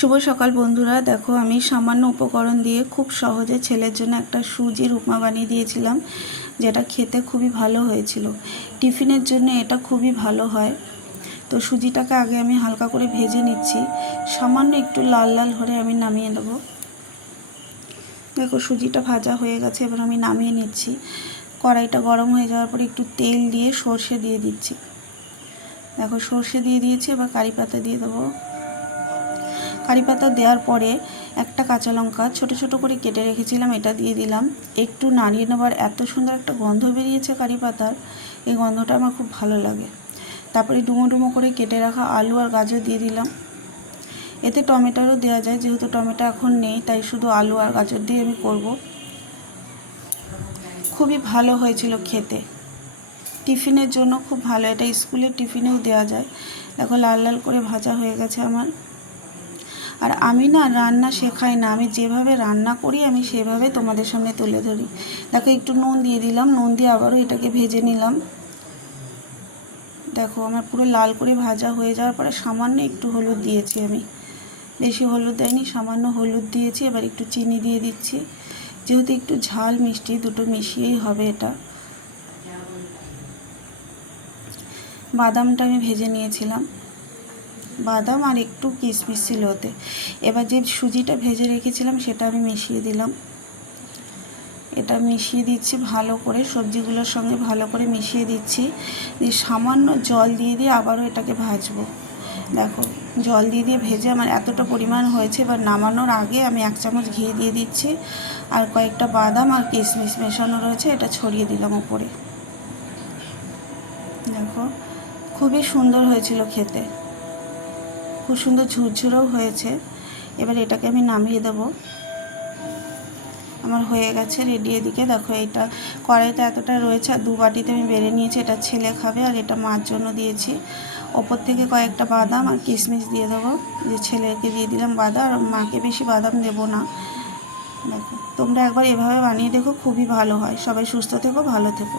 শুভ সকাল বন্ধুরা। দেখো, আমি সামান্য উপকরণ দিয়ে খুব সহজে ছেলের জন্য একটা সুজির উপমা বানিয়ে দিয়েছিলাম, যেটা খেতে খুবই ভালো হয়েছিল। টিফিনের জন্য এটা খুবই ভালো হয়। তো সুজিটাকে আগে আমি হালকা করে ভেজে নিচ্ছি। সামান্য একটু লাল লাল হলে আমি নামিয়ে নেব। দেখো, সুজিটা ভাজা হয়ে গেছে, এবার আমি নামিয়ে নিচ্ছি। কড়াইটা গরম হয়ে যাওয়ার পরে একটু তেল দিয়ে সর্ষে দিয়ে দিচ্ছি। দেখো, সর্ষে দিয়ে দিয়েছি, এবার কারি পাতা দিয়ে দেবো। কারি পাতা দেওয়ার পরে একটা কাঁচা লঙ্কা ছোট ছোট করে কেটে রেখেছিলাম, এটা দিয়ে দিলাম। একটু নাড়িয়ে নেবার এত সুন্দর একটা গন্ধ বেরিয়েছে কারি পাতার, এই গন্ধটা আমার খুব ভালো লাগে। তারপরে ডুমো ডুমো করে কেটে রাখা আলু আর গাজর দিয়ে দিলাম। এতে টমেটোরও দেওয়া যায়, যেহেতু টমেটো এখন নেই, তাই শুধু আলু আর গাজর দিয়ে আমি করব। খুবই ভালো হয়েছিল খেতে। টিফিনের জন্য খুব ভালো, এটা স্কুলের টিফিনেও দেওয়া যায়। দেখো লাল লাল করে ভাজা হয়ে গেছে আমার। আর আমি না রান্না শেখাই না। আমি যেভাবে রান্না করি, আমি সেভাবে তোমাদের সামনে তুলে ধরি। দেখো, একটু নুন দিয়ে দিলাম। নুন দিয়ে আবারও এটাকে ভেজে নিলাম। দেখো, আমার পুরো লাল করে ভাজা হয়ে যাওয়ার পরে সামান্য একটু হলুদ দিয়েছি আমি। বেশি হলুদ দেয়নি, সামান্য হলুদ দিয়েছি। এবার একটু চিনি দিয়ে দিচ্ছি। যেহেতু একটু ঝাল মিষ্টি, দুটো মিশিয়েই হবে এটা। বাদামটা আমি ভেজে নিয়েছিলাম। বাদাম আর একটু কিশমিশ ছিল ওতে। এবার যে সুজিটা ভেজে রেখেছিলাম সেটা আমি মিশিয়ে দিলাম। এটা মিশিয়ে দিচ্ছি ভালো করে, সবজিগুলোর সঙ্গে ভালো করে মিশিয়ে দিচ্ছি। দিয়ে সামান্য জল দিয়ে দিয়ে আবারও এটাকে ভাজবো। দেখো, জল দিয়ে দিয়ে ভেজে আমার এতটা পরিমাণ হয়েছে, এবার নামানোর আগে আমি এক চামচ ঘি দিয়ে দিচ্ছি। আর কয়েকটা বাদাম আর কিশমিশ মেশানো রয়েছে, এটা ছড়িয়ে দিলাম উপরে দেখো, খুবই সুন্দর হয়েছিল খেতে। খুব সুন্দর ঝুরঝুরেও হয়েছে। এবার এটাকে আমি নামিয়ে দেবো। আমার হয়ে গেছে রেডি এদিকে। দেখো এটা কড়াইতে এতটা রয়েছে, আর দু বাটিতে আমি বেড়ে নিয়েছি। এটা ছেলে খাবে, আর এটা মার জন্য দিয়েছি। ওপর থেকে কয়েকটা বাদাম আর কিশমিশ দিয়ে দেবো। যে ছেলেকে দিয়ে দিলাম বাদাম, আর মাকে বেশি বাদাম দেবো না। দেখো, তোমরা একবার এভাবে বানিয়ে দেখো, খুবই ভালো হয়। সবাই সুস্থ থেকো, ভালো থেকো।